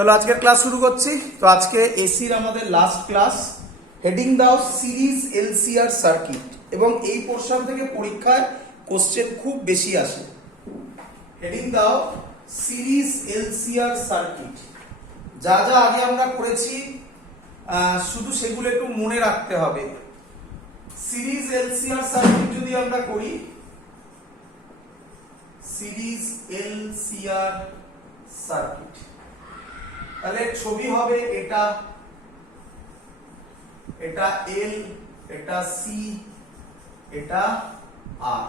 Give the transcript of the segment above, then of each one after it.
চলো আজকের ক্লাস শুরু করছি। তো আজকে এসির আমাদের লাস্ট ক্লাস। হেডিং দাও সিরিজ এলসিআর সার্কিট, এবং এই পোর্শন থেকে পরীক্ষায় কোশ্চেন খুব বেশি আসে। হেডিং দাও সিরিজ এলসিআর সার্কিট। যা যা আগে আমরা করেছি শুধু সেগুলো একটু মনে রাখতে হবে। সিরিজ এলসিআর সার্কিট যদি আমরা করি, সিরিজ এলসিআর সার্কিট, তাহলে ছবি হবে এটা, এটা এল, এটা সি, এটা আর।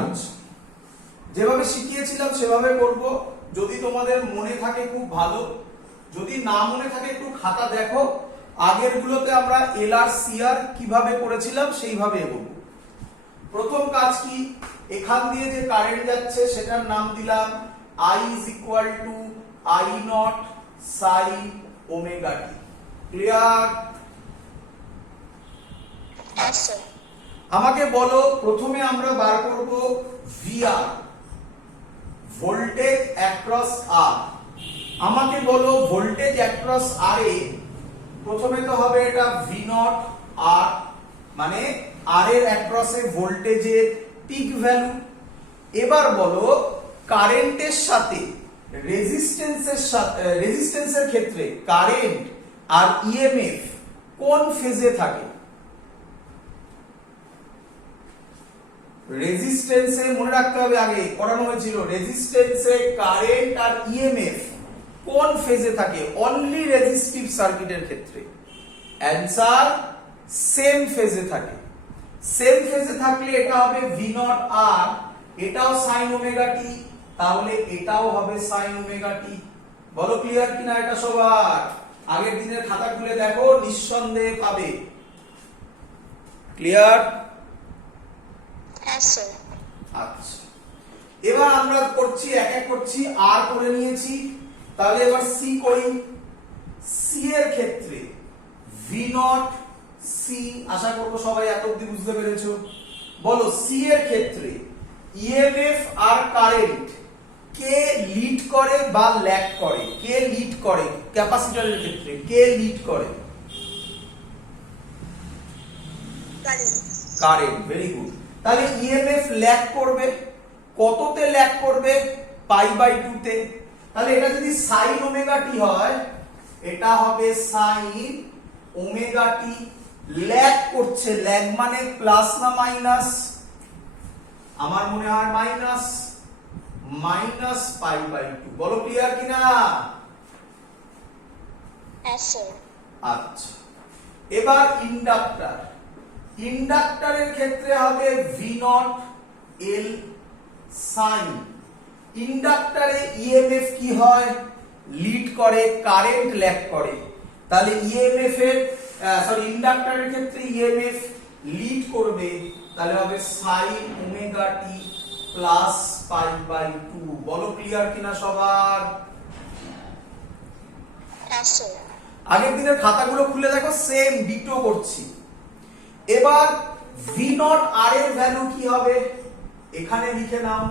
আচ্ছা, যেভাবে শিখিয়েছিলাম সেভাবে করব। যদি তোমাদের মনে থাকে খুব ভালো, যদি না মনে থাকে একটু খাতা দেখো। আগের গুলোতে আমরা এল আর সি আর কিভাবে করেছিলাম সেইভাবে এগোবো। প্রথম কাজ কি, এখান দিয়ে যে কারেন্ট যাচ্ছে সেটার নাম দিলাম I is equal to I naught sin omega t. Clear? Yes sir. আমাকে বলো, প্রথমে আমরা বার করব VR, ভোল্টেজ অ্যাক্রস R। আমাকে বলো ভোল্টেজ অ্যাক্রস R এ প্রথমে তো হবে এটা V naught R, মানে R এর অ্যাক্রসে ভোল্টেজের পিক ভ্যালু। এবার বলো কারেন্টের সাথে রেজিস্ট্যান্সের ক্ষেত্রে কারেন্ট আর ইএমএফ কোন ফেজে থাকে? রেজিস্ট্যান্সে মনে রাখতে হবে, আগে পড়ানো হয়েছিল, রেজিস্ট্যান্সে কারেন্ট আর ইএমএফ কোন ফেজে থাকে অনলি রেজিস্টিভ সার্কিটের ক্ষেত্রে? অ্যানসার সেম ফেজে থাকে। সেম ফেজে থাকলে এটা হবে ভি নট আর, এটাও সাইন ওমেগা টি, তাহলে এটাও হবে সাইন ওমেগা টি। বলো ক্লিয়ার কিনা এটা সবার? আগের দিনের খাতা খুলে দেখো, নিঃসন্দেহে পাবে। ক্লিয়ার? Yes sir. আচ্ছা, এবার আমরা করছি এক এক করছি। আর করে নিয়েছি, তাহলে এবার সি করি। সি এর ক্ষেত্রে ভি নট সি, আশা করবো সবাই এত অবধি বুঝতে পেরেছো। বলো সি এর ক্ষেত্রে ইএমএফ আর কারেন্ট কে লিড করে বা ল্যাগ করে? কে লিড করে ক্যাপাসিটরের ক্ষেত্রে? কে লিড করে? কারেন্ট। Very good. তাহলে ইএমএফ ল্যাগ করবে কততে? ল্যাগ করবে পাই বাই 2 তে। তাহলে এটা যদি সাইন ওমেগা টি হয়, এটা হবে সাইন ওমেগা টি। ল্যাগ করছে, ল্যাগ মানে প্লাস না মাইনাস? আমার মনে হয় মাইনাস, মাইনাস পাই বাই 2। বলো ক্লিয়ার কিনা? Yes sir. আচ্ছা, এবার ইন্ডাক্টর। ইন্ডাক্টরের ক্ষেত্রে হবে ভি নট এল সাইন। ইন্ডাক্টরে ইএমএফ কি হয়? লিড করে, কারেন্ট ল্যাগ করে। তাহলে ইএমএফ এর ইন্ডাক্টরের ক্ষেত্রে ইএমএফ লিড করবে, তাহলে হবে sine omega T plus pi by 2। বলো ক্লিয়ার কিনা সবার? Yes sir. আগের দিনের খাতাগুলো খুলে দেখো, সেম ডিটো করছি। এবার ভি নট আর এর ভ্যালু কি হবে? এখানে লিখে নাও,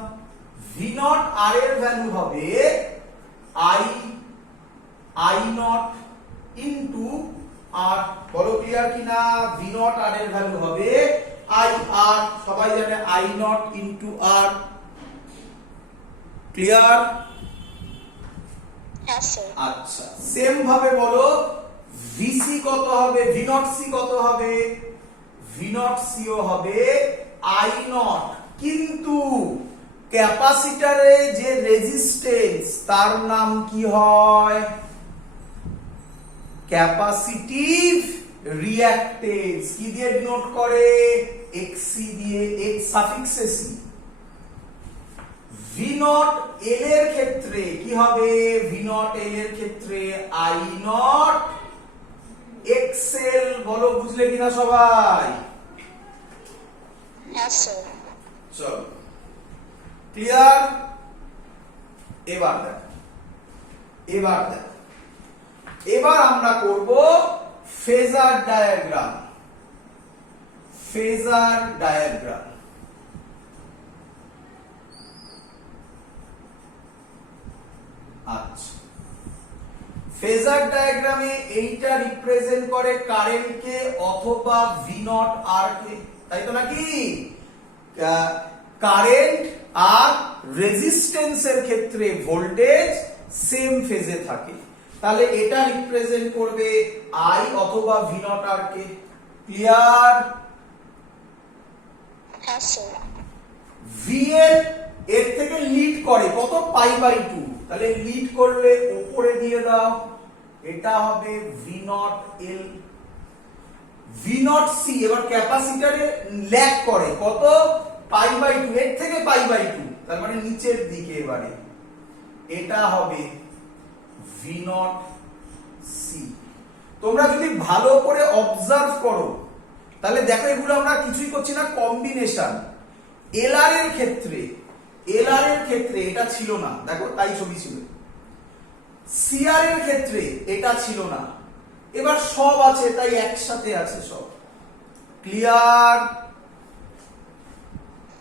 ভি নট আর এর ভ্যালু হবে আই নট ইনটু আর। বলো ক্লিয়ার কিনা? ভি নট আর এর ভ্যালু হবে আই আর, সবাই জানে I not into R. Clear? Yes sir. আচ্ছা, সেম ভাবে বলো ভিসি কত হবে? ভি নট সি কত হবে? ভি নট সি ও হবে আই নট, কিন্তু ক্যাপাসিটরে যে রেজিস্ট্যান্স তার নাম কি হয়? Capacitive reactance. কি দিয়ে ডিনোট করে? এক্সি দিয়ে, x সাফিক্সে C. V naught L এর ক্ষেত্রে কি হবে? ভি নট এল এর ক্ষেত্রে আই নট এক্সএল। বলো বুঝলে কিনা সবাই? Yes sir. চলো ক্লিয়ার? এবার দেখ, এবার আমরা করব ফেজার ডায়াগ্রাম। ফেজার ডায়াগ্রাম আচ্ছা, ফেজার ডায়াগ্রামে এইটা রিপ্রেজেন্ট করে কারেন্টকে অথবা ভি নট আর কে, তাই তো নাকি? কারেন্ট আর রেজিস্ট্যান্সের ক্ষেত্রে ভোল্টেজ সেম ফেজে থাকে, তাহলে এটা রিপ্রেজেন্ট করবে আই অথবা ভি নট আর কে। ক্লিয়ার? Yes, sir. ভিএল এর থেকে লিড করে কত? পাই বাই 2, তাহলে লিড করলে উপরে দিয়ে দাও, এটা হবে V not L. V not C এবার ক্যাপাসিটরে ল্যাগ করে কত? পাই বাই 2, এর থেকে পাই বাই 2, তার মানে নিচের দিকে এবারে এটা হবে ভি নট সি। তোমরা যদি ভালো করে অবজার্ভ করো তাহলে দেখো এগুলো আমরা কিছুই করছি না, কম্বিনেশন। এলআর এর ক্ষেত্রে এটা ছিল না, দেখো তাই ছবি ছিল। সিআর এর ক্ষেত্রে এটা ছিল না, এবার সব আছে তাই একসাথে আছে সব। ক্লিয়ার?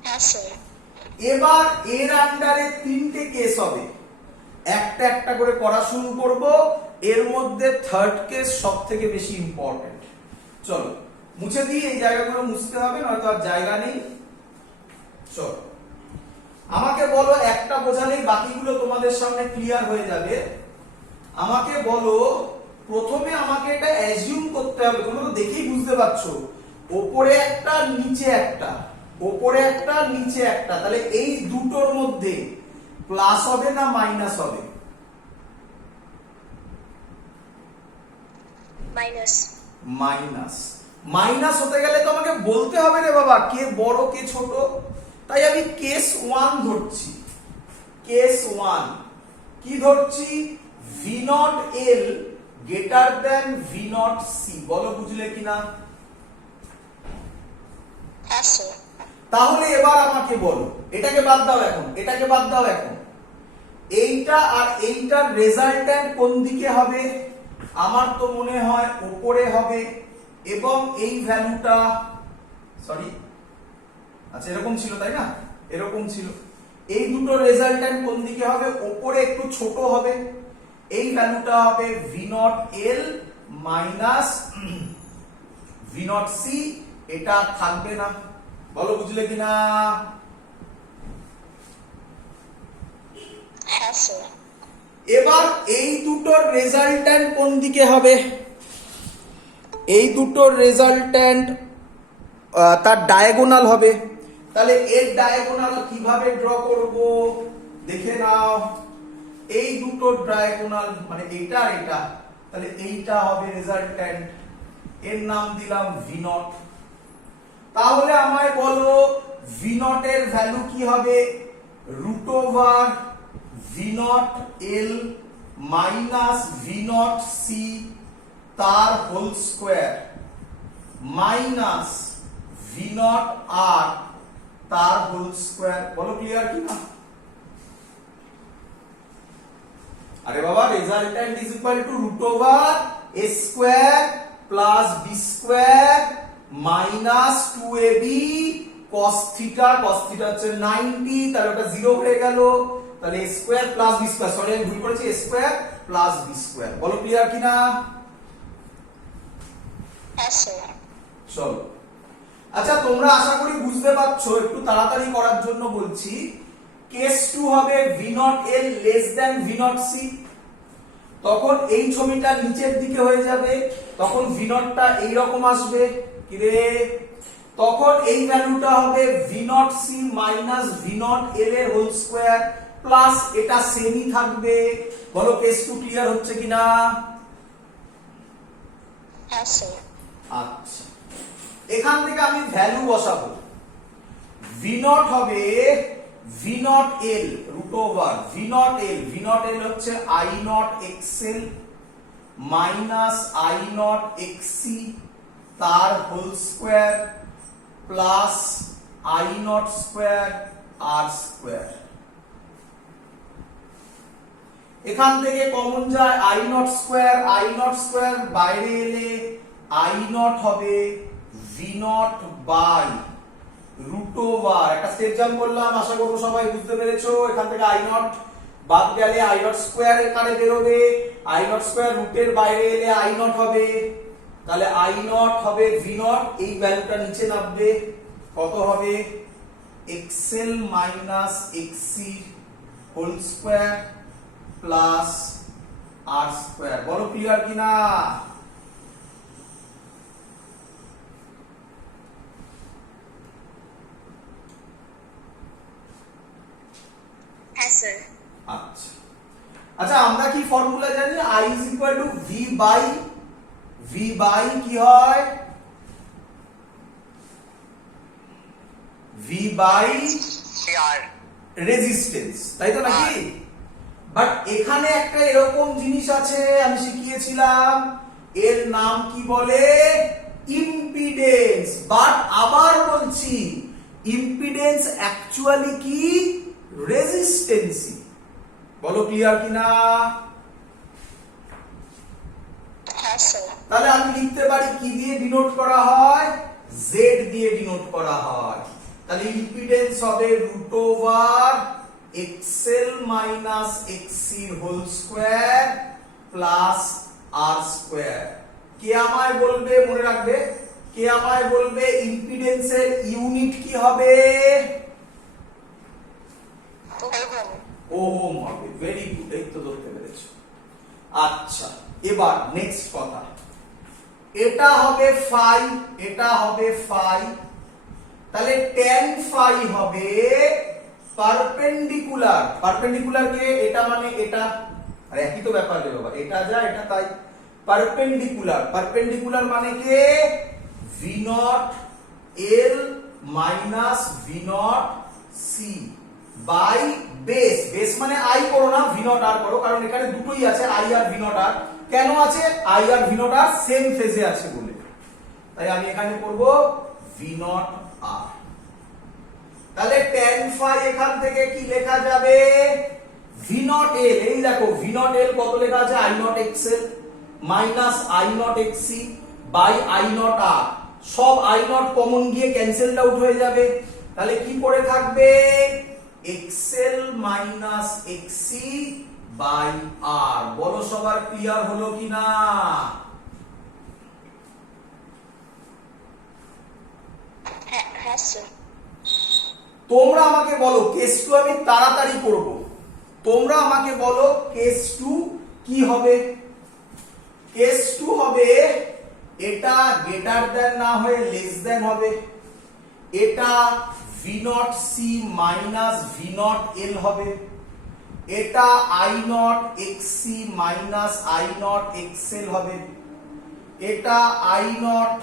Yes, sir. এবার এর আন্ডারে তিনটে কেস হবে, একটা একটা করে করা শুরু করব। এর মধ্যে থার্ড কেস সবথেকে বেশি ইম্পর্টেন্ট। চলো মুছে দিই, এই জায়গাগুলো মুছতে হবে, নয়তো আর জায়গা নেই। চলো আমাকে বলো, একটা বোঝালেই বাকিগুলো তোমাদের সামনে ক্লিয়ার হয়ে যাবে। আমাকে বলো, প্রথমে আমাকে এটা অ্যাজিউম করতে হবে, তোমরা তো দেখেই বুঝতে পারছো, ওপরে একটা নিচে একটা, ওপরে একটা নিচে একটা, তাহলে এই দুটোর মধ্যে প্লাস হবে না মাইনাস হবে? Minus. মাইনাস। মাইনাস হতে গেলে তো আমাকে বলতে হবে রে বাবা কে বড় কে ছোট, তাই আমি কেস 1 ধরছি। কেস 1 কি ধরছি? V not L greater than V not C. বলো বুঝলে কিনা? Yes, sir. তাহলে এবার আমাকে বলো, এটাকে বাদ দাও এখন, এটাকে বাদ দাও এখন, এইটা আর এইটার রেজাল্ট্যান্ট কোন দিকে হবে? আমার তো মনে হয় উপরে হবে, এবং এই ভ্যালুটা সরি আচ্ছা এরকম ছিল তাই না? এরকম ছিল। এই দুটো রেজাল্ট্যান্ট কোন দিকে হবে? উপরে একটু ছোট হবে, এই ভ্যালুটা হবে V not L minus V not C, এটা থাকবে না। বলো বুঝলে কিনা? Yes, sir. এবার এই দুটোর রেজাল্ট্যান্ট কোন দিকে হবে? এই দুটোর রেজাল্ট্যান্ট তার ডায়াগোনাল হবে, তাহলে এর ডায়াগোনাল কিভাবে ড্র করব দেখে নাও। এই দুটোর ডায়াগোনাল মানে এটা আর এটা, তাহলে এইটা হবে রেজাল্ট্যান্ট, এর নাম দিলাম ভি নট। তাহলে আমায় বলো ভি নট এর ভ্যালু কি হবে? Root over V not L minus V not C তার whole square minus V not R তার হোল স্কোয়ার। বলো ক্লিয়ার কিনা? আরে বাবা resultant is equal to root over A square plus B square minus 2ab cos theta, cos theta হচ্ছে 90, তাহলে ওটা 0 হয়ে গেল, তাহলে a square plus B square, sorry আমি ভুল করেছি, a square plus B square. বলো ক্লিয়ার কিনা? Yes, sir. চলো আচ্ছা তোমরা আশা করি বুঝতে পারছো, একটু তাড়াতাড়ি করার জন্য বলছি। কেস 2 হবে V not L less than V not C, তখন এই ছবিটা নিচের দিকে হয়ে যাবে, তখন ভি নটটা এই রকম আসবে কি রে, তখন এই ভ্যালুটা হবে V not C minus V not L এর হোল স্কয়ার প্লাস এটা সেমই থাকবে। বলো কেস 2 ক্লিয়ার হচ্ছে কিনা? Yes, sir. আচ্ছা এখান থেকে আমি ভ্যালু বসাবো। ভি নট হবে V not L root over V not L, V not L হচ্ছে I nought XL minus I nought XC তার whole square plus I nought square R square. এখান থেকে কমন যায় আই নট স্কয়ার বাইরে এলে I nought হবে V nought by root over, একটা step jump করলাম, আশা করবো সবাই বুঝতে পেরেছো। এখান থেকে আই নট বাদ গেলে আই নট স্কোয়ার এখানে বেরোবে, আই নট স্কোয়ার রুটের বাইরে এলে আই নট হবে, তাহলে আই নট হবে ভি নট, এই ভ্যালুটা নিচে নামবে, কত হবে XL minus XC whole square plus R square. বলো ক্লিয়ার কিনা? হ্যাঁ স্যার। আচ্ছা আচ্ছা, আমরা কি ফর্মুলা জানি? I is equal to V by কি হয়? V by রেজিস্ট্যান্স, তাই তো নাকি? বাট এখানে একটা এরকম জিনিস আছে, আমি শিখিয়েছিলাম, এর নাম কি বলে? ইম্পিডেন্স। বাট আবার বলছি, ইম্পিডেন্স অ্যাকচুয়ালি কি? রেজিস্ট্যান্সই। বলো ক্লিয়ার কিনা? হ্যাঁ স্যার। তাহলে আমি লিখতে পারি কি দিয়ে ডিনোট করা হয়? জেড দিয়ে ডিনোট করা হয়। তাহলে ইম্পিডেন্স হবে root over XL minus XC whole square plus R square. কে আমায় বলবে, মনে রাখবে, কে আমায় বলবে ইম্পিডেন্সের ইউনিট কি হবে? ওহম হবে। ভেরি গুড, এই তো ধরতে পেরেছো। আচ্ছা, এবার নেক্সট কথা, এটা হবে ফাই, এটা হবে ফাই, তাহলে tan ফাই হবে পারপেন্ডিকুলার। পারপেন্ডিকুলার কে? এটা মানে এটা, আর একই তো ব্যাপার রে বাবা, এটা যা এটা তাই। পারপেন্ডিকুলার, পারপেন্ডিকুলার মানে কে? V not L minus V not C by base. Base মানে আই করো না, ভি নট আর করো, কারণ এখানে দুটোই আছে, I R V not R. কেন আছে? I R V not R same ফেজে আছে বলে, তাই আমি এখানে করব ভি নট আর। তাহলে tan ফাই এখান থেকে কি লেখা যাবে? ভি নট এল, এই দেখো ভি নট এল কত লেখা আছে? I nought XL minus I nought XC by I nought R. সব আই নট কমন গিয়ে ক্যান্সেল আউট হয়ে যাবে, তাহলে কি পড়ে থাকবে? XL minus XC by R. বলো সবার ক্লিয়ার হলো কিনা? হ্যাঁ স্যার। তোমরা আমাকে বলো, কেস 2 আমি তাড়াতাড়ি করব, তোমরা আমাকে বলো কেস 2 কি হবে? কেস 2 হবে এটা গ্রেটার দ্যান না হয়ে লেস দ্যান হবে, এটা V not C minus V not L হবে, এটা I nought XC minus I nought XL হবে, এটা I nought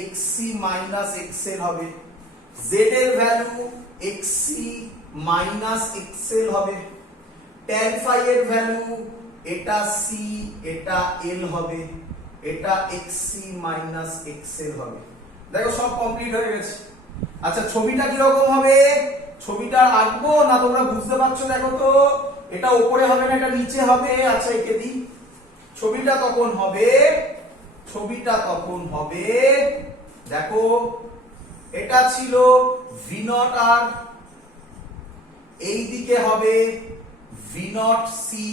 XC minus XL হবে, জেড এর ভ্যালু এক্সি মাইনাস এক্সএল হবে, tan ফাই এর ভ্যালু এটা সি এটা এল হবে, এটা এক্সি মাইনাস এক্সএল হবে। দেখো সব কমপ্লিট হয়ে গেছে। আচ্ছা, ছবিটা কি রকম হবে? ছবিটা আঁকবো না তোমরা বুঝতে পারছো? দেখো তো, এটা উপরে হবে না এটা নিচে হবে। আচ্ছা, এঁকে দিই। ছবিটা তখন হবে, ছবিটা তখন হবে, দেখো এটা ছিল ভি নট আর, এই দিকে হবে ভি নট সি,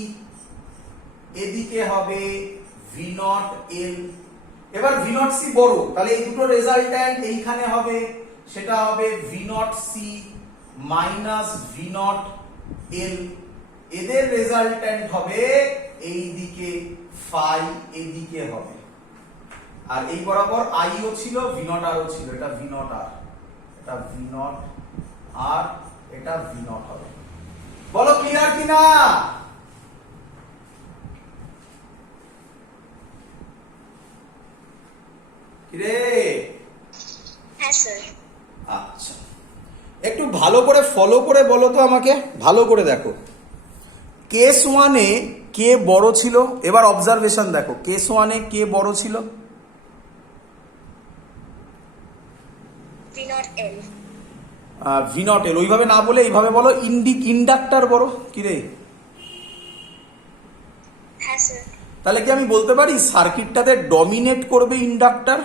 এদিকে হবে ভি নট এল। এবার ভি নট সি বড়, তাহলে এই দুটো রেজাল্ট্যান্ট এইখানে হবে, সেটা হবে V not C minus V not L. এদের রেজাল্ট্যান্ট হবে এই দিকে ফাই, এদিকে হবে, আর এই বরাবর আইও ছিল, ভি নট আরও ছিল, এটা ভি নট আর, এটা ভি নট আর, এটা ভি নট হবে। বলো ক্লিয়ার কিনা? কিরে? হ্যাঁ স্যার। আচ্ছা, একটু ভালো করে ফলো করে বলো তো আমাকে, ভালো করে দেখো। কেস 1 এ কে বড় ছিল? এবার অবজারভেশন দেখো, কেস 1 এ কে বড় ছিল? V not L. V not L, ওইভাবে না বলে এইভাবে বলো, ইন্ডাক্টর বড়। কি রে? হ্যাঁ স্যার। তাহলে কি আমি বলতে পারি সার্কিটটাতে ডমিনেট করবে ইন্ডাক্টর?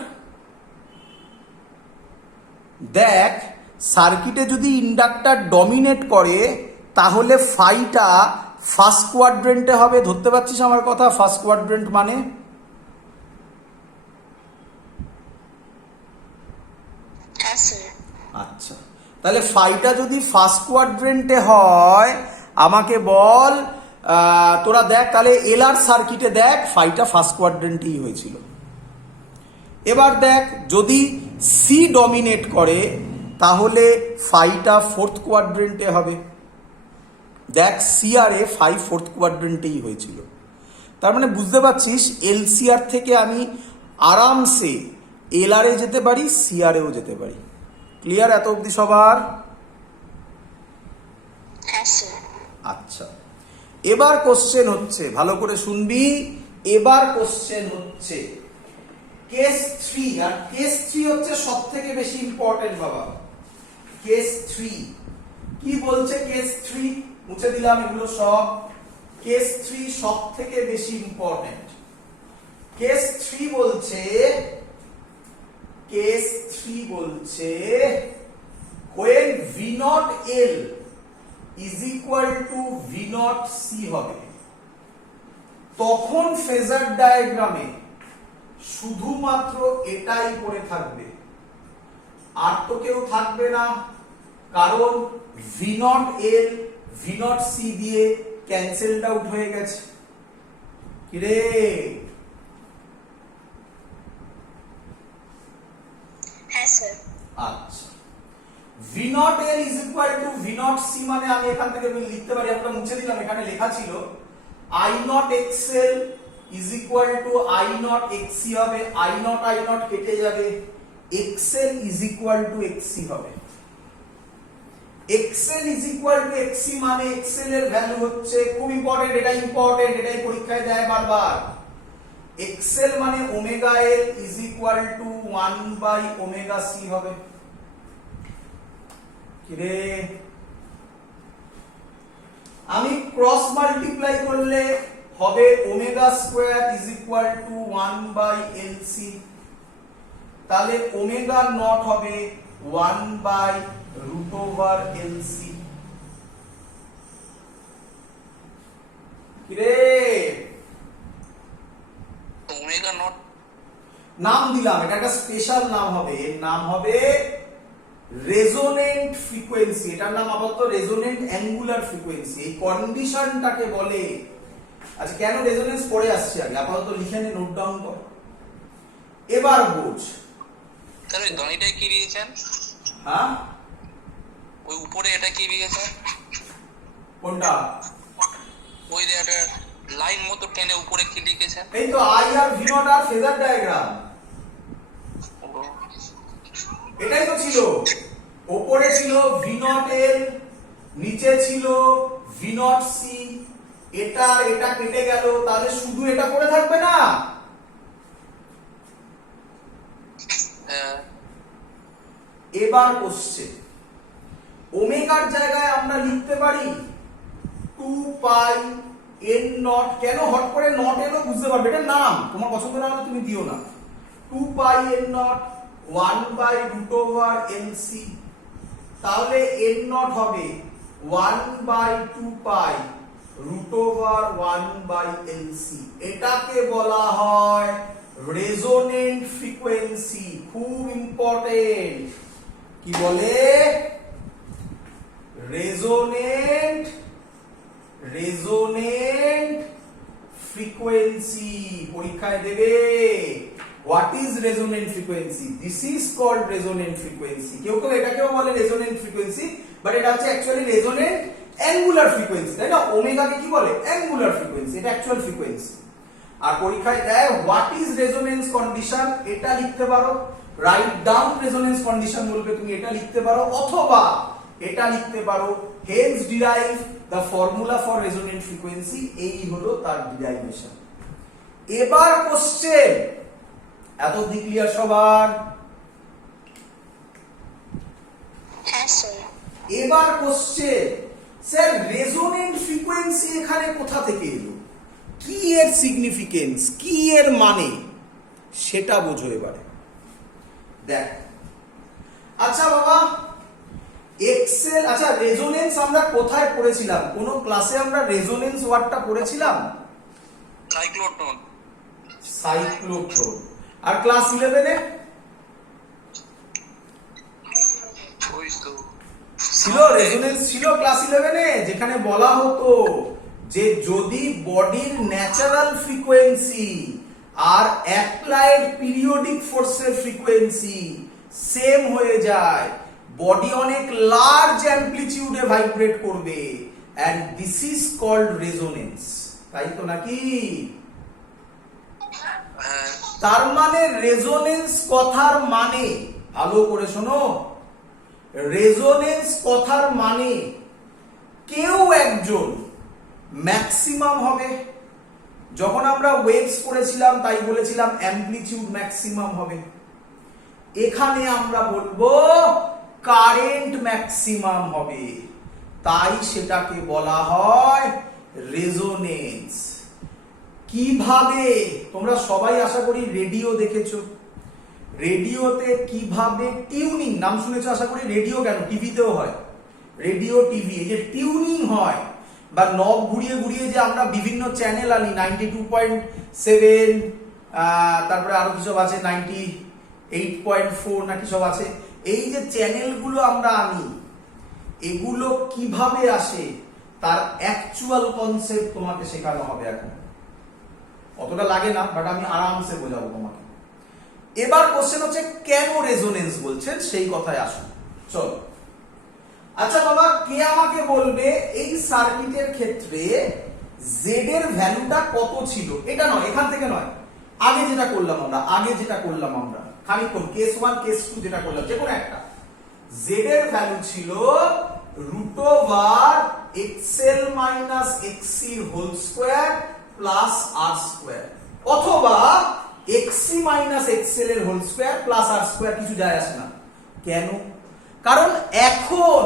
দেখ, সার্কিটে যদি ইন্ডাক্টর ডমিনেট করে তাহলে ফাইটা ফার্স্ট কোয়াড্রেন্টে হবে, ধরতে পারছিস আমার কথা? ফার্স্ট কোয়াড্রেন্ট মানে Yes, sir. আচ্ছা, তাহলে ফাইটা যদি ফার্স্ট কোয়াড্রেন্টে হয় আমাকে বল, তোরা দেখ তাহলে এলআর সার্কিটে দেখ ফাইটা ফার্স্ট কোয়াড্রেন্টেই হয়েছিল। এবার দেখ যদি সি ডমিনেট করে তাহলে ফাইটা ফোর্থ কোয়াড্রেন্টে হবে। দেখ সিআরে ফাই ফোর্থ কোয়াড্রেন্টেই হয়েছিল। তার মানে বুঝতে পারছিস এলসিআর থেকে আমি আরামসে এলআরে যেতে পারি, সিআরেও যেতে পারি। ক্লিয়ার এত অবধি সবার? Yes, sir. আচ্ছা, এবার কোশ্চেন হচ্ছে, ভালো করে শুনবি, এবার কোশ্চেন হচ্ছে কেস 3, আর কেস 3 হচ্ছে সব থেকে বেশি ইম্পর্টেন্ট বাবা। কেস 3 কি বলছে? কেস 3 মুছে দিলাম এগুলো সব। কেস 3 সব থেকে বেশি ইম্পর্টেন্ট। কেস 3 বলছে, কেস 3 বলছে when V naught L is equal to V naught C হবে, তখন ফেজার ডায়াগ্রামে শুধুমাত্র এটাই পড়ে থাকবে, আর তো কেউ থাকবে না, কারণ V naught L V naught C দিয়ে ক্যান্সেলড আউট হয়ে গেছে। কি রে? Yes, sir. আচ্ছা, V naught L is equal to V naught C মানে আমি এখান থেকে লিখতে পারি, আমরা মুছে দিলাম, এখানে লেখা ছিল I naught XL is equal to I naught XC হবে, I naught কেটে যাবে, XL is equal to XC হবে। XL is equal to XC মানে XL এর ভ্যালু হচ্ছে, খুব ইম্পর্টেন্ট, এটাই পরীক্ষায় দেয় বারবার। XL মানে omega L is equal to 1 by omega C হবে। কি রে? আমি ক্রস মাল্টিপ্লাই করলে হবে omega square is equal to 1 by LC, তাহলে ওমেগা নট হবে 1 by root over LC। কি রে? ওমেগা নট নাম দিলাম, এটা একটা স্পেশাল নাম হবে, এর নাম হবে রেজোনেন্ট ফ্রিকোয়েন্সি, এটার নাম আপাতত রেজোনেন্ট অ্যাঙ্গুলার ফ্রিকোয়েন্সি। এই কন্ডিশনটাকে বলে, আচ্ছা কেন রেজোনেন্স পড়ে আসছে আগে, আপাতত লিখে নে, নোট ডাউন কর। এবার বোঝ। তাহলে দড়িটাই কি দিয়েছেন? হ্যাঁ, ওই উপরে এটা কি দিয়েছেন? কোনটা? ওই যে একটা লাইন মতো টেনে উপরে কি লিখেছেন? এই তো I R V not R phasor diagram, এটাই তো ছিল। উপরে ছিল ভি নট এল, নিচে ছিল ভি নট সি, এটা আর এটা কেটে গেল, তাহলে শুধু এটা পড়ে থাকবে না। এবার কোশ্চেন, ওমেগার জায়গায় আমরা লিখতে পারি 2 পাই এন নট। কেন হট করে নট এলো বুঝতে পারবে, এটা নাম, তোমার পছন্দ না হলে তুমি দিও না। 2 pi N naught 1 by root over LC, তাহলে এন নট হবে 1 by 2 pi root over 1 by LC. এটাকে বলা হয় রেজোনেন্ট ফ্রিকোয়েন্সি, খুব ইম্পর্টেন্ট। কি বলে? রেজোনেন্ট ফ্রিকোয়েন্সি, পরীক্ষায় দেবে। What is resonant frequency? This is called resonant frequency. কেউ কেউ এটাকেও বলে রেজোনেন্ট ফ্রিকোয়েন্সি, বাট এটা হচ্ছে অ্যাকচুয়ালি রেজোনেন্ট অ্যাঙ্গুলার ফ্রিকোয়েন্সি, তাই না? ওমেগাকে কি বলে? অ্যাঙ্গুলার ফ্রিকোয়েন্সি, এটা অ্যাকচুয়াল ফ্রিকোয়েন্সি। আর পরীক্ষায় দেয় হোয়াট ইজ রেজোনেন্স কন্ডিশন, এটা লিখতে পারো। রাইট ডাউন রেজোনেন্স কন্ডিশন বলবে তুমি, এটা লিখতে পারো, অথবা এটা লিখতে পারো hence derive the formula for resonant frequency. এই হলো তার ডিরাইভেশন। এবার কোশ্চেন, এত দিক ক্লিয়ার সবার? হ্যাঁ স্যার। এবার কোশ্চেন, স্যার রেজোনেন্ট ফ্রিকোয়েন্সি এখানে কোথা থেকে এলো, কি এর সিগনিফিকেন্স, কি এর মানে, সেটা বোঝো এবারে। দেখ, আচ্ছা বাবা, এক্সেল, আচ্ছা রেজোনেন্স আমরা কোথায় পড়েছিলাম? কোন ক্লাসে আমরা রেজোনেন্স ওয়ার্ডটা পড়েছিলাম? সাইক্লোট্রন। সাইক্লোট্রন। আর ক্লাস 11 এ ওই তো ছিল রেজোনেন্স, ছিল ক্লাস 11 এ, যেখানে বলা হতো যে যদি বডির ন্যাচারাল ফ্রিকোয়েন্সি আর অ্যাপ্লাইড পিরিয়ডিক ফোর্সের ফ্রিকোয়েন্সি সেম হয়ে যায়, বডি অনেক লার্জ অ্যামপ্লিটিউডে ভাইব্রেট করবে, and this is called resonance. তাই তো নাকি? হ্যাঁ তার মানে রেজোনেন্স কথার মানে, ভালো করে শোনো, রেজোনেন্স কথার মানে কেউ একজন ম্যাক্সিমাম হবে। যখন আমরা ওয়েভস পড়েছিলাম তাই বলেছিলাম অ্যামপ্লিটিউড ম্যাক্সিমাম হবে। এখানে আমরা বলবো কারেন্ট ম্যাক্সিমাম হবে, তাই সেটাকে বলা হয় রেজোনেন্স। কিভাবে? তোমরা সবাই আশা করি রেডিও দেখেছো। রেডিওতে কিভাবে টিউনিং, নাম শুনেছো আশা করি। রেডিও কেন, টিভিতেও হয়, রেডিও টিভি, এই যে টিউনিং হয় বা নব ঘুরিয়ে ঘুরিয়ে যে আমরা বিভিন্ন চ্যানেল আনি, 92.7, তারপরে আরো কিছু আছে 98.4 নাকি সব আছে, এই যে চ্যানেলগুলো আমরা আনি, এগুলো কিভাবে আসে তার অ্যাকচুয়াল কনসেপ্ট তোমাকে শেখানো হবে এখন। অতটা লাগে না, বাট আমি আরামসে বোঝাবো তোমাকে। এবার কোশ্চেন হচ্ছে কেন রেজোনেন্স বলছেন, সেই কথায় আসুন। চলো, আচ্ছা বাবা, কে আমাকে বলবে এই সার্কিটের ক্ষেত্রে জেড এর ভ্যালুটা কত ছিল? এটা নয়, এখান থেকে নয়, আগে যেটা করলাম আমরা খানিকক্ষণ, কেস 1 কেস 2 যেটা করলাম, যে কোনো একটা। জেড এর ভ্যালু ছিল √XL minus XC whole square plus R square, অথবা এক্সি মাইনাস এক্সএল এর whole square plus R square, কিছু যায় আসে না। কেন? কারণ এখন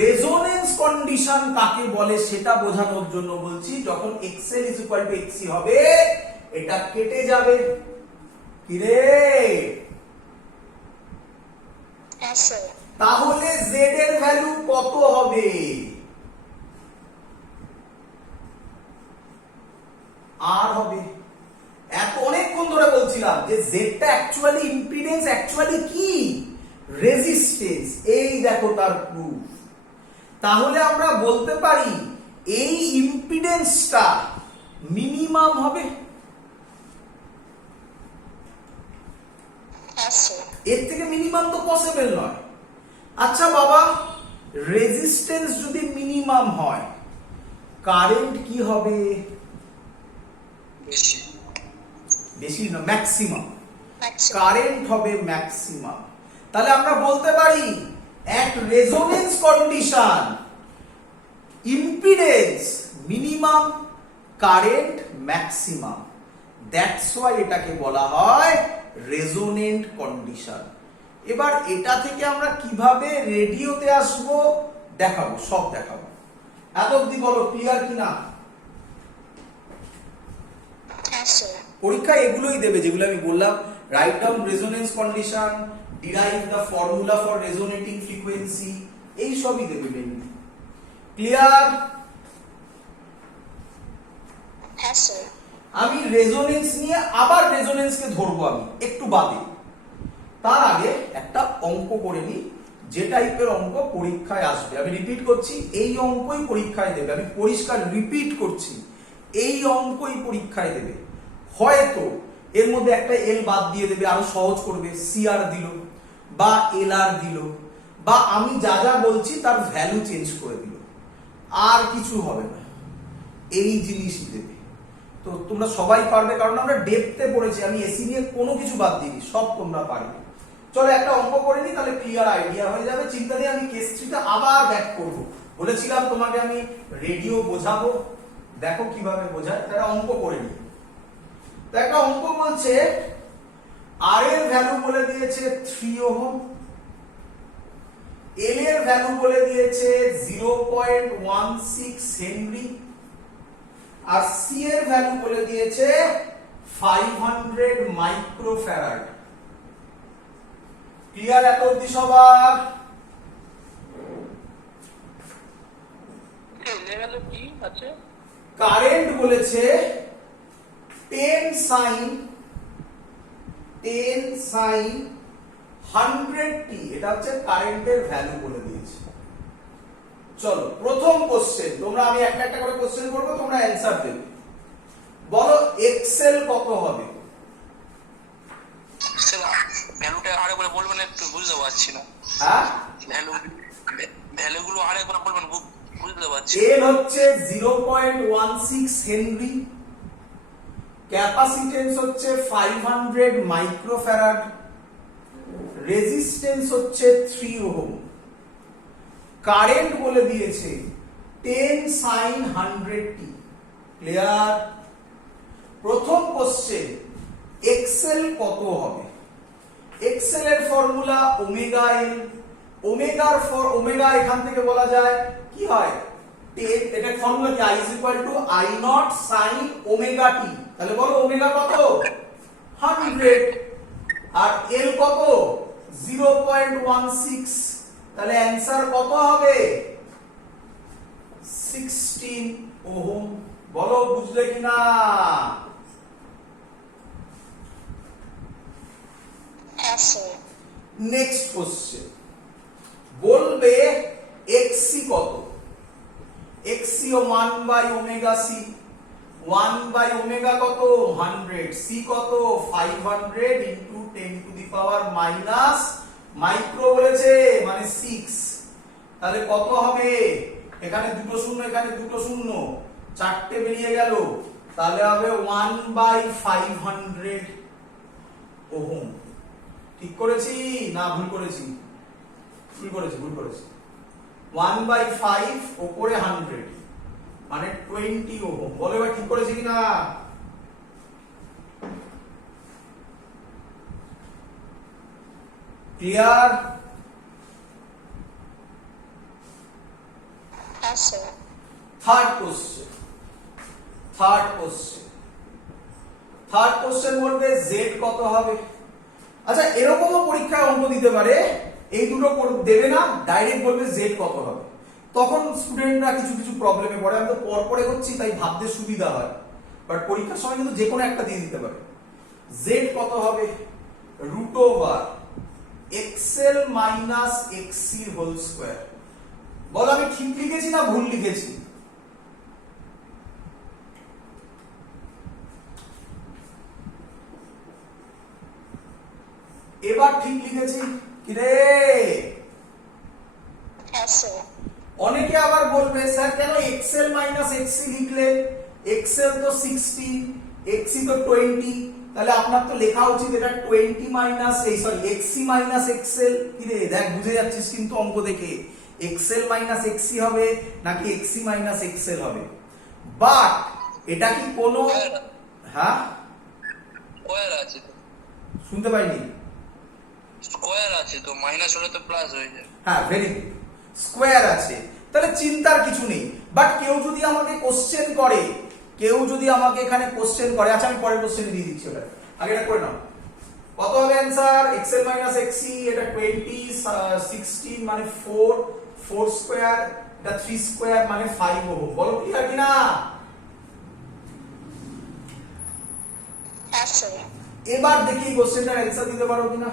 রেজোনেন্স কন্ডিশন কাকে বলে সেটা বোঝানোর জন্য বলছি। যখন এক্সএল ইজ ইকুয়াল টু এক্সি হবে, এটা কেটে যাবে। কি রে? হ্যাঁ স্যার। তাহলে জেড এর ভ্যালু কত হবে? আর হবে। এত অনেকক্ষণ ধরে বলছিলাম যে জেডটা অ্যাকচুয়ালি ইম্পিডেন্স, অ্যাকচুয়ালি কি? রেজিস্ট্যান্স। এই দেখো তার প্রুফ। তাহলে আমরা বলতে পারি এই ইম্পিডেন্সটা মিনিমাম হবে। হ্যাঁ স্যার। এর থেকে মিনিমাম তো পসিবল নয়। আচ্ছা বাবা, রেজিস্ট্যান্স যদি মিনিমাম হয়, কারেন্ট কি হবে? বেশি। বেশি না, ম্যাক্সিমাম। ম্যাক্সিমাম। কারেন্ট হবে ম্যাক্সিমাম। তাহলে আমরা বলতে পারি at resonance condition impedance minimum, current maximum. That's why এটাকে বলা হয় রেজোনেন্ট কন্ডিশন। এবার এটা থেকে আমরা কিভাবে রেডিওতে আসবো দেখাবো, সব দেখাবো। এত অব্দি বলো ক্লিয়ার কিনা? হ্যাঁ স্যার। পরীক্ষায় এগুলোই দেবে যেগুলো আমি বললাম। Write down resonance condition, derive the formula for resonating frequency, এই সবই দেবে মেইনলি। ক্লিয়ার? হ্যাঁ স্যার। আমি রেজোনেন্স নিয়ে আবার রেজোনেন্সকে ধরবো আমি একটু বাদে। তার আগে একটা অঙ্ক করে নিই, যে টাইপের অঙ্ক পরীক্ষায় আসবে। আমি রিপিট করছি, এই অঙ্কই পরীক্ষায় দেবে। আমি পরিষ্কার রিপিট করছি, এই অঙ্কই পরীক্ষায় দেবে। হয়তো এর মধ্যে একটা এল বাদ দিয়ে দেবে, আরো সহজ করবে, সিআর দিল বা এল আর দিল, বা আমি যা যা বলছি তার ভ্যালু চেঞ্জ করে দিল, আর কিছু হবে না, এই জিনিসই দেবে। তো তোমরা সবাই পারবে, কারণ আমরা ডেপথে পড়েছি। আমি এসি নিয়ে কোনো কিছু বাদ দিইনি, সব তোমরা পারবে। চলো একটা অঙ্ক করে নি, তাহলে ক্লিয়ার আইডিয়া হয়ে যাবে। চিন্তা নেই, আমি কেস 3টা আবার ব্যাক করব। বলেছিলাম তোমাকে আমি রেডিও বোঝাবো, দেখো কিভাবে বোঝায়। একটা অঙ্ক করে নি। তো একটা অঙ্ক বলছে আর এর ভ্যালু বলে দিয়েছে 3 ওহম, এল এর ভ্যালু বলে দিয়েছে 0.16 হেনরি, আর সি এর ভ্যালু বলে দিয়েছে 500 মাইক্রোফ্যারাড। ক্লিয়ার এত অবধি সবার? মিলে গেল কি আছে? কারেন্ট বলেছে 10 sin 100t, এটা হচ্ছে কারেন্টের ভ্যালু বলে দিয়েছে। চলো প্রথম কোশ্চেন, তোমরা আমি একটা একটা করে কোশ্চেন করব, তোমরা অ্যানসার দেবে। বলো এক্সেল কত হবে? সেটা ভ্যালুটা আরেকবার বলবেন, একটু বুঝতে পারছি না। হ্যাঁ, ভ্যালুগুলো আরেকবার বলবেন, বুঝতে পারছি। এল হচ্ছে 0.16 হেনরি, ক্যাপাসিটেন্স হচ্ছে 500 মাইক্রোফ্যারাড, রেজিস্ট্যান্স হচ্ছে 3 ওহম, কারেন্ট বলে দিয়েছে 10 sin 100t। ক্লিয়ার? প্রথম কোশ্চেন, এক্সেল কত হবে? এক্সেল এর ফর্মুলা ওমেগা এল। ওমেগা এখান থেকে বলা যায় কি হয়, এটা ফর্মুলা কি, I I naught sin omega t. তাহলে বলো ওমেগা কত? 100, আর এল কত? 0.16। তাহলে অ্যানসার কত হবে? 16 ওহম। বলো বুঝলে কিনা? Yes, sir. নেক্সট কোশ্চেন, বলবে এক্সি কত? এক্সি ও 1/ωc, 1/ω কত? 100, সি কত? 500 into 10 to the power minus micro বলেছে মানে 6। তাহলে কত হবে? এখানে দুটো শূন্য, এখানে দুটো শূন্য, চারটে বেরিয়ে গেল, তাহলে হবে 1/500 ওহম। ঠিক করেছি না ভুল করেছি? ভুল করেছি। 1/5 উপরে 100 মানে 20 ওহম। বলো এবার ঠিক করেছি কিনা? Clear? Yes, sir. Third question বলবে জেড কত হবে? আচ্ছা এরকমও পরীক্ষায় অঙ্ক দিতে পারে, এই দুটো দেবে না, ডাইরেক্ট বলবে জেড কত হবে। তখন স্টুডেন্টরা কিছু কিছু প্রবলেমে পড়ে। আমি তো পরে করছি তাই ভাবতে সুবিধা হয়, বাট পরীক্ষার সময় কিন্তু যে কোনো একটা দিয়ে দিতে পারে। জেড কত হবে? Root over XL minus XC whole square. বলো আমি ঠিক লিখেছি না ভুল লিখেছি? এবার ঠিক লিখেছি কি রে? Yes, sir. অনেকে আবার বলবে স্যার কেন এক্সএল মাইনাস এক্সি লিখলে? এক্সএল তো 60, এক্সি তো 20, তাহলে আপনার তো লেখা উচিত এটা 20 মাইনাস এক্সি মাইনাস এক্সএল। কি রে দেখ, বুঝে যাচ্ছিস কিন্তু অঙ্ক দেখে এক্সএল মাইনাস এক্সি হবে নাকি এক্সি মাইনাস এক্সএল হবে। বাট এটা কি কোনো, হ্যাঁ স্কয়ার আছে তো, শুনতে পাইনি? স্কয়ার আছে তো, মাইনাস হলে তো প্লাস হয়ে যায়। হ্যাঁ ভেরি গুড, স্কোয়ার আছে, তাহলে চিন্তার কিছু নেই। বাট কেউ যদি আমাকে কোশ্চেন করে, আচ্ছা আমি পরের কোশ্চেন দিয়ে দিচ্ছি, ওটা আগে এটা করে নাও। কত হবে অ্যানসার? এক্সএল মাইনাস এক্সি, এটা 20, 16 মানে 4 স্কোয়ার, এটা 3 স্কোয়ার মানে 5 ওহম। বলো ক্লিয়ার কিনা? Yes, sir. এবার দেখি কোশ্চেনটার অ্যানসার দিতে পারো কিনা।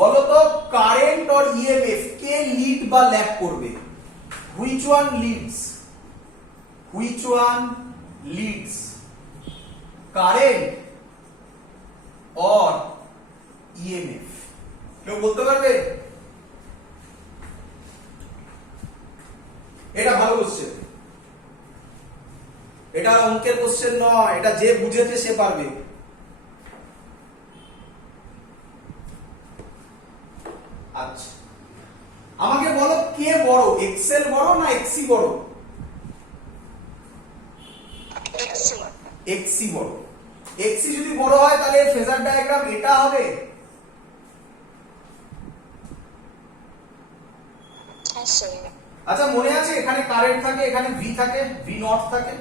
বলো তো কারেন্ট और ইএমএফ কে লিড বা ল্যাগ করবে? হুইচ ওয়ান লিডস কারেন্ট और ইএমএফ? কেউ বলতে পারবে? এটা ভালো কোশ্চেন, এটা অঙ্কের কোশ্চেন নয়, এটা যে বুঝেছে সে পারবে। আচ্ছা আমাকে বলো কে বড়, এক্সএল বড় না এক্সি বড়? Exi. এক্সি বড়। এক্সি যদি বড় হয় তাহলে ফেজার ডায়াগ্রাম এটা হবে। Yes, sir. আচ্ছা মনে আছে এখানে কারেন্ট থাকে, এখানে ভি থাকে, ভি নট থাকে।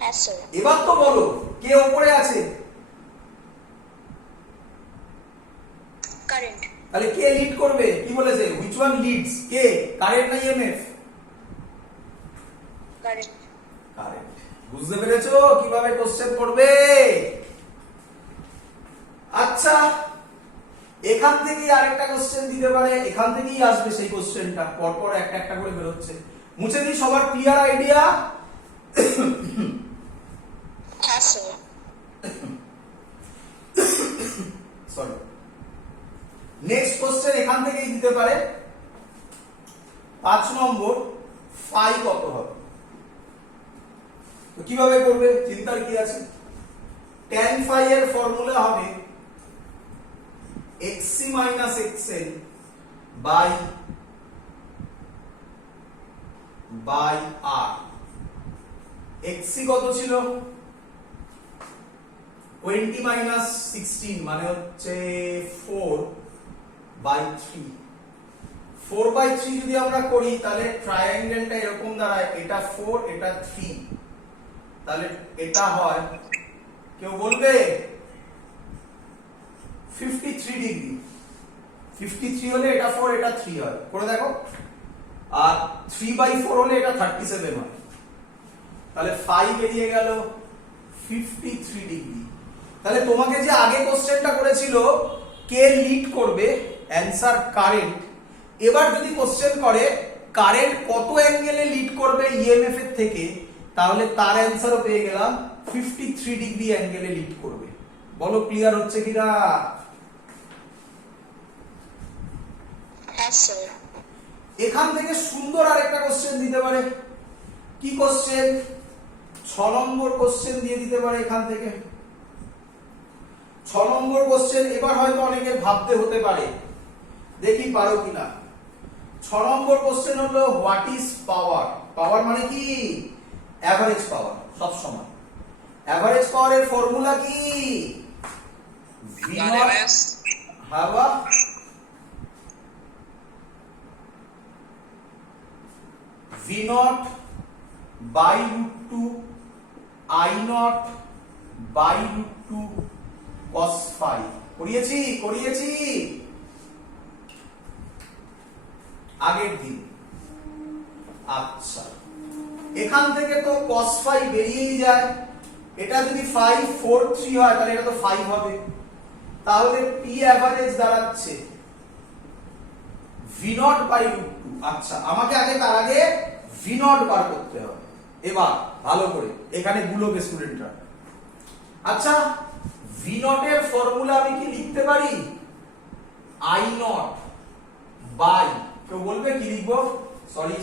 Yes, sir. এবার তো বলো কে উপরে আছে? Current. তাহলে কে লিড করবে? কি বলেছে? which one leads? K? Current না ইএমএফ? Current. কারেন্ট। বুঝতে পেরেছো কিভাবে কোশ্চেন করবে? আচ্ছা, এখান থেকেই আরেকটা কোশ্চেন দিতে পারে, এখান থেকেই আসবে সেই কোশ্চেনটা, পরপর একটা একটা করে বেরোচ্ছে। মুছে দিই, সবার clear idea? Yes, sir. Sorry, next question এখান থেকেই দিতে পারে। 5 নম্বর, ফাই কত হবে? তো কিভাবে করবে? চিন্তার কি আছে? tan phi এর ফর্মুলা হবে xc minus xl by r। xc কত ছিল? 20 minus 16 মানে হচ্ছে 4/3। 4/3 যদি আমরা করি তাহলে ট্রায়াঙ্গেলটা এরকম দাঁড়ায়, এটা 4 এটা 3, তাহলে এটা হয়, কেউ বলবে 53 ডিগ্রি। 53 হলে এটা 4 এটা 3 হয়, করে দেখো। আর 3/4 হলে এটা 37 হয়, তাহলে 5 বেরিয়ে গেল 53 ডিগ্রি। তাহলে তোমাকে যে আগে কোশ্চেনটা করেছিল কে লিড করবে, অ্যানসার কারেন্ট। এবার যদি কোশ্চেন করে কারেন্ট কত অ্যাঙ্গেলে লিড করবে ইএমএফ এর থেকে, তাহলে তার অ্যানসারও পেয়ে গেলাম 53 ডিগ্রি অ্যাঙ্গেলে লিড করবে। বলো ক্লিয়ার হচ্ছে কিনা? Yes, sir. এখান থেকে সুন্দর আরেকটা কোশ্চেন দিতে পারে। কি কোশ্চেন? 6 নম্বর কোশ্চেন দিয়ে দিতে পারে এখান থেকে। 6 নম্বর কোশ্চেন এবার হয়তো অনেকের ভাবতে হতে পারে, দেখি পারো কিনা। 6 নম্বর কোশ্চেন হলো হোয়াট ইজ পাওয়ার? পাওয়ার মানে কি? Average power. সব সময় অ্যাভারেজ পাওয়ারের ফর্মুলা কি? V naught RMS হাওয়া V naught by √2 I naught by √2 cos phi। করিয়েছি আগের দিন। আচ্ছা, এখান থেকে তো cos phi বেরিয়েই যায়। এটা যদি 5 4 3 হয় তাহলে এটা তো 5 হবে, তাহলে p অ্যাভারেজ দাঁড়াচ্ছে v naught by √2। আচ্ছা, আমাকে তার আগে v naught বার করতে হবে। এবার ভালো করে এখানে গুলোবে স্টুডেন্টরা। আচ্ছা, v naught এর ফর্মুলা আমি কি লিখতে পারি? I naught by, কেউ বলবে কি লিখবো? সরি